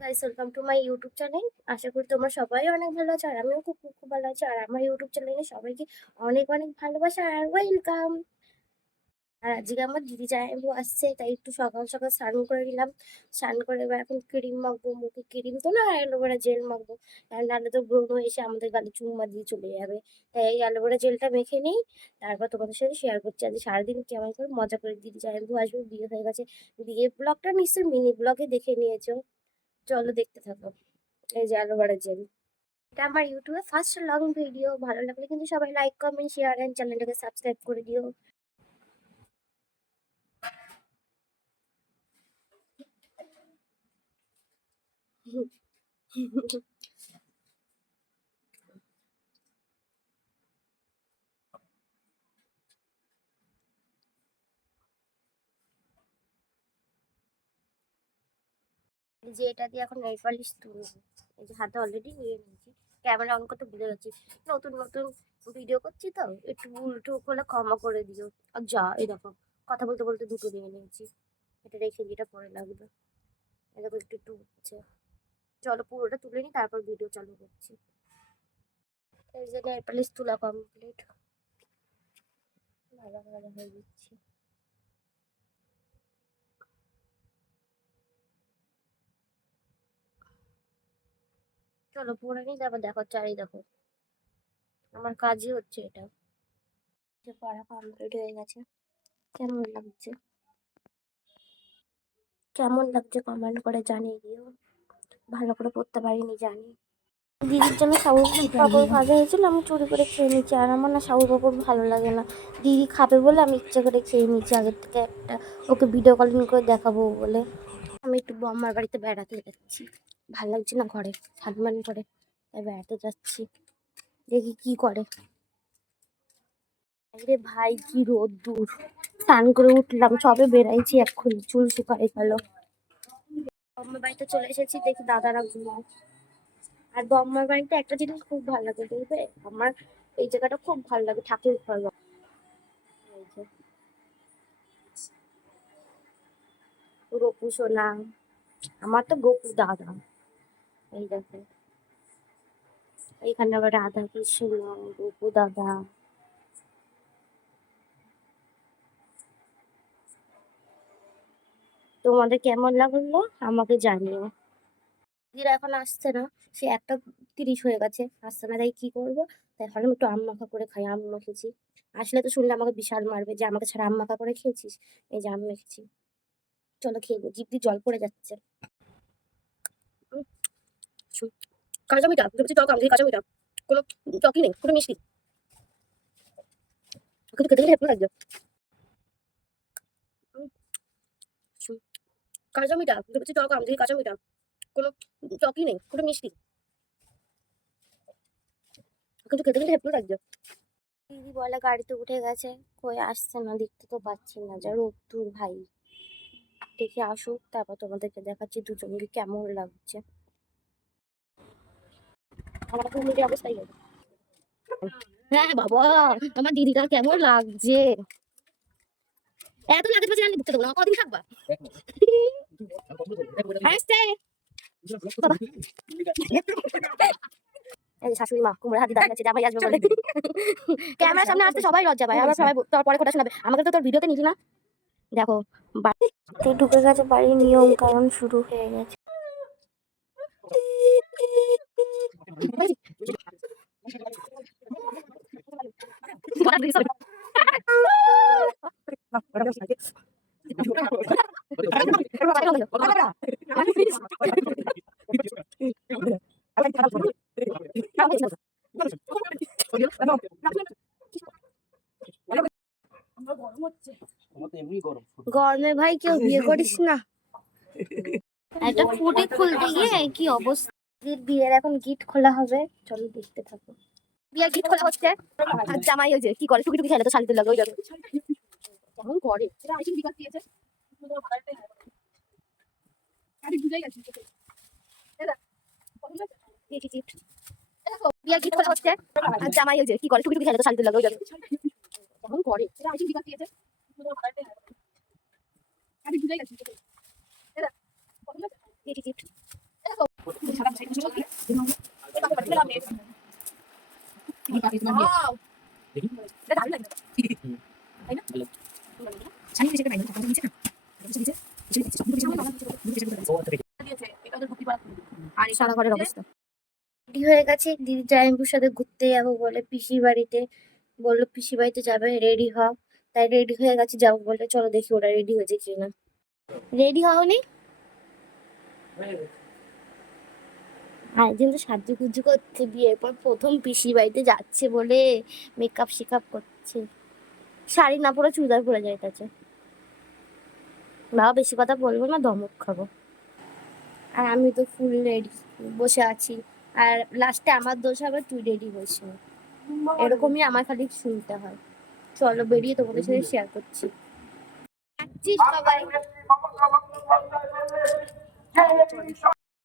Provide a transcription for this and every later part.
Guys, welcome to my YouTube channel. আশা করি তোমরা সবাই অনেক ভালো আছো আর আমিও খুব খুব খুব ভালো আছি। আর আমার ইউটিউব চ্যানেলে সবাইকে অনেক অনেক ভালোবাসা আর ওয়েলকাম। আর আজকে আমার দিদি জামাইবু আসছে, তাই একটু সকাল সকাল স্নান করে নিলাম। স্নান করে এবার এখন ক্রিম মাখবো, মুখে ক্রিম তো না, অ্যালোভেরা জেল মাখবো। আর নাহলে তো ব্রণ এসে আমাদের গালে চুমা দিয়ে চলে যাবে। তাই এই অ্যালোভেরা জেলটা মেখে নিই, তারপর তোমাদের সাথে শেয়ার করছি আজ সারাদিন কেমন করে মজা করে দিদি জামাইবু আসবে। বিয়ে হয়ে গেছে, বিয়ে ব্লগটা নিশ্চয়ই মিনি ব্লগে দেখে নিয়েছো। চলো দেখতে থাকো। এই যে অ্যালোভেরা জেল, এটা আমার ইউটিউবে ফার্স্ট লং ভিডিও। ভালো লাগলে কিন্তু সবাই লাইক কমেন্ট শেয়ার এন্ড চ্যানেলটাকে সাবস্ক্রাইব করে দিও। এই যে এটা দিয়ে এখন নেল পালিশ তুলবো। এই যে হাতে অলরেডি নিয়ে নিয়েছি, ক্যামেরা অন করতে ভুলে গেছি। নতুন নতুন ভিডিও করছি তো, একটু ভুল টুক হলে ক্ষমা করে দিও। আর যা, এই দেখো কথা বলতে বলতে দুটো নিয়ে নিয়েছি। এটা রেখে দিই, এটা পরে লাগবে। এই দেখো একটু একটু হচ্ছে। চলো পুরোটা তুলে নিই, তারপর ভিডিও চালু করছি। এই যে নেল পালিশ তোলা কমপ্লিট। ভালো ভালো হয়ে দিচ্ছি। চলো পরে নিই, তারপর দেখো। চাই দেখো, আমার কাজই হচ্ছে এটা। যে পড়া কমপ্লিট হয়ে গেছে। কেমন লাগছে, কেমন লাগছে কমেন্ট করে জানিয়ে দিও। ভালো করে পড়তে পারিনি জানি। দিদির জন্য সাবু পাঁপড় ভাজা হয়েছিল, আমি চুরি করে খেয়ে নিচ্ছি। আর আমার না সাবু পাঁপড় ভালো লাগে না, দিদি খাবে বলে আমি ইচ্ছা করে খেয়ে নিচ্ছি আগের থেকে একটা। ওকে ভিডিও কলিং করে দেখাবো বলে। আমি একটু বম্মার বাড়িতে বেড়াতে যাচ্ছি, ভালো লাগছে না ঘরে, ছাদমান করে, তাই বেড়াতে যাচ্ছি। দেখি কি করে। আরে ভাই, কি রোদ্দুর! স্নান করে উঠলাম, সবে বেরাইছি এক্ষুনি, চুল শুকাই গেল। বম্মার বাড়িতে চলে এসেছি, দেখি দাদারা ঘুমায়। আর বম্মার বাড়িতে একটা জিনিস খুব ভালো লাগে, দেখবে আমার এই জায়গাটা খুব ভালো লাগে, ঠাকুর ঘর। এই যে গোপু সোনা, আমার তো গোপু দাদা। এই দেখো, এইখানে আবার রাধা কৃষ্ণ, গোপু দাদা। তোমাদের কেমন লাগলো আমাকে জানিও। দিদিরা এখন আসছে না, সে 1:30 হয়ে গেছে, আসছে না, তাই কি করবো। তাই ভাবলাম একটু আম মাখা করে খাই। আম মেখেছি, আসলে তো শুনলে আমাকে বিশাল মারবে যে আমাকে ছাড়া আম মাখা করে খেয়েছিস। এই যে আম মেখেছি, চলো খেয়ে নি, জিভ দিয়ে জল পড়ে যাচ্ছে। উম, শুন, কাঁচা মিঠা ভেবেছি, টক আম দিয়ে কাঁচা মিঠা, কোনো টকই নেই, কোনো মিষ্টি, কিন্তু খেতে গেলে হেঁপে লাগছে। উম, শুন, কাঁচা মিঠা ভেবেছি, টক আম দিয়ে কাঁচা মিঠা, কোনো টকই নেই, কোনো মিষ্টি, কিন্তু খেতে গেলে হেঁপে লাগছে। দিদি বলে গাড়িতে উঠে গেছে, কই আসছে না, দেখতে তো পাচ্ছি না, যা রোদ্দুর ভাই। দেখি আসুক, তারপর তোমাদেরকে দেখাচ্ছি দুজনকে কেমন লাগছে। আমার তো নিজের অবস্থাই গেল। হ্যাঁ বাবা, আমার দিদিটা কেমন লাগছে! এত লাগতে পারছে, আমি ঢুকতে দেবো না, কদিন থাকবা? আসছে বাবা। এই যে শাশুড়ি মা কুমড়ে হাতি দাঁড়িয়ে আছে, জামাই আসবে বলে। ক্যামেরার সামনে আসতে সবাই লজ্জা পায়, আমরা সবাই তোর পরে কথা শোনাবে, আমাকে তো তোর ভিডিওতে নিলি না। দেখো বাড়িতে ঢুকে গেছে, বাড়ির নিয়ম কারণ শুরু হয়ে গেছে। গরমে ভাই কেউ বিয়ে করিস না। একটা ফুটি খুলতে গিয়ে কি অবস্থা। বিয়ের এখন গিফট খোলা হবে, চলো দেখতে থাকো। বিয়ের গিফট খোলা হচ্ছে, আর জামাই ওই যে কি করে, টুকি টুকি খেলে তো শান্তি লাগে, ওই দেখো কেমন করে। বিয়ের গিফট খোলা হচ্ছে, আর জামাই ওই যে কি করে, টুকি টুকি খেলে তো শান্তি লাগে, ওই দেখো কেমন করে। সারা ঘরের অবস্থা। রেডি হয়ে গেছি দিদি জামাইবাবুর সাথে ঘুরতে যাবো বলে পিসির বাড়িতে। বললো পিসির বাড়িতে যাবে, রেডি হ। তাই রেডি হয়ে গেছি যাবো বলে। চলো দেখি ওরা রেডি হয়েছে কিনা। রেডি হওনি? আরেকজন তো সাজুগুজু করছে, বিয়ের পর প্রথম পিসির বাড়িতে যাচ্ছে বলে মেকআপ শেকআপ করছে। শাড়ি না পরে চুড়িদার পরে যাইতেছে। বাবা বেশি কথা বলবো না, ধমক খাবো। আর আমি তো ফুল রেডি বসে আছি। আর লাস্টে আমার দোষ হবে তুই রেডি হইস না। এরকমই আমার খালি শুনতে হয়। চলো বেরিয়ে তোমাদের সাথে শেয়ার করছি। যাচ্ছি সবাই।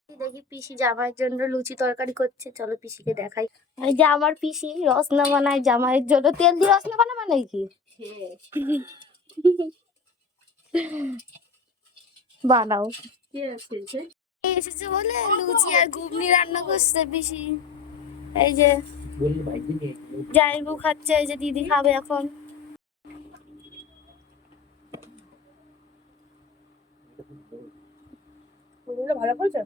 দেখি পিসি জামাইয়ের জন্য লুচি তরকারি করছে, চলো পিসিকে দেখাই। এই যে আমার পিসি রসনা বানায় জামাইয়ের জন্য। তেল দিয়ে রসনা বানাবে নাকি? বানাও। এসেছে বলে লুচি আর ঘুগনি রান্না করছে পিসি। এই যে জামাইবু খাচ্ছে, এই যে দিদি খাবে এখন। ভালো করছে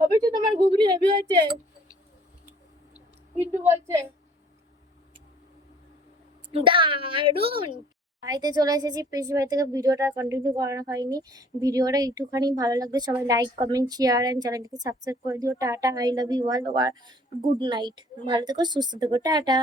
অবশ্যই, তোমার ঘুগনি হেভি হয়েছে কিন্তু বলছে দারুন। বাড়িতে চলে এসেছি পিসি বাড়ি থেকে। ভিডিওটা কন্টিনিউ করানো হয়নি। ভিডিওটা একটুখানি ভালো লাগবে সবাই লাইক কমেন্ট শেয়ার এন্ড চ্যানেলটিকে সাবস্ক্রাইব করে দিও। টাটা, I love you all, good night. ভালো থেকো, সুস্থ থেকো, টাটা।